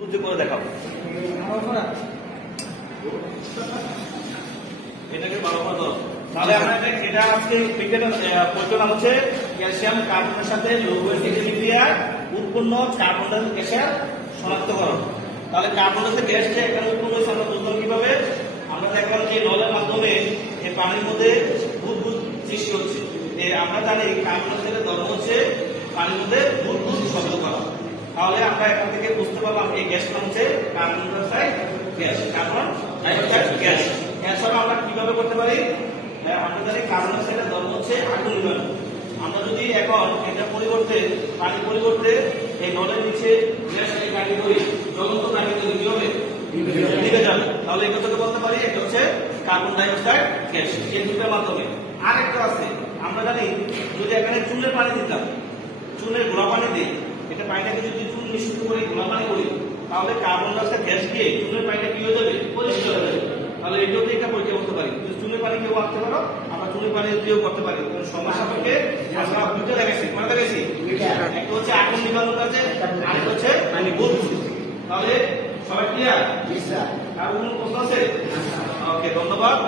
করে দেখাবো। এটাকে করে ধরো। তাহলে আমরা এটা- আজকে বিজ্ঞানের প্রচলন হচ্ছে ক্যালসিয়াম কার্বনের সাথে লৌহ অ্যাসিড বিক্রিয়ায় উৎপন্ন কার্বন গ্যাসের শনাক্তকরণ। তাহলে কার্বন গ্যাসটা এখানে উৎপন্ন হয়েছে আমরা বুঝলাম কীভাবে? আমরা দেখলাম যে নলের মাধ্যমে এই পানির মধ্যে বুদবুদ সৃষ্টি হচ্ছে। আমরা জানি কার্বন ডাই ধর্ম হচ্ছে পানির মধ্যে বুদবুদ শব্দ করা তাহলে আমরা এখান থেকে বুঝতে পারলাম এই গ্যাসটা হচ্ছে carbon dioxide gas carbon dioxide gas. এছাড়া আমরা কীভাবে করতে পারি? হ্যাঁ, আমরা জানি কার্বন ডাইঅক্সাইডের ধর্ম হচ্ছে আগুন নিবারণ আমরা যদি এখন এটা পরিবর্তে পানি পরিবর্তে এই নলের নিচে গ্যাস এই গাড়ি করি জ্বলন্ত গাড়ি করি কি হবে? নিভে যাবে। তাহলে এটা থেকে বলতে পারি এটা হচ্ছে কার্বন ডাইঅক্সাইড গ্যাস এই দুটোর মাধ্যমে। আরেকটা আছে আমরা জানি যদি এখানে চুনের পানি দিতাম চুনের গোলা পানি দিই এটা পানিটাকে যদি চুন মিশ্রিত করে গোলা করি তাহলে কার্বন ডাইঅক্সাইড গ্যাস দিয়ে চুনের পানিটা কি হয়ে যাবে? পরিষ্কার হয়ে যাবে। তাহলে এটাও এটা পরীক্ষা করতে পারি। যদি চুনের পানি কেউ রাখতে পারো আমরা চুনের পানি দিয়েও করতে পারি। সময় সাপেক্ষে আমরা দুটো দেখাচ্ছি মানে দেখাচ্ছি একটা হচ্ছে আগুন নিবারণ কাছে আরেকটা হচ্ছে পানি বলছি তাহলে সবাই ক্লিয়ার আর কোনো প্রশ্ন আছে? ওকে ধন্যবাদ।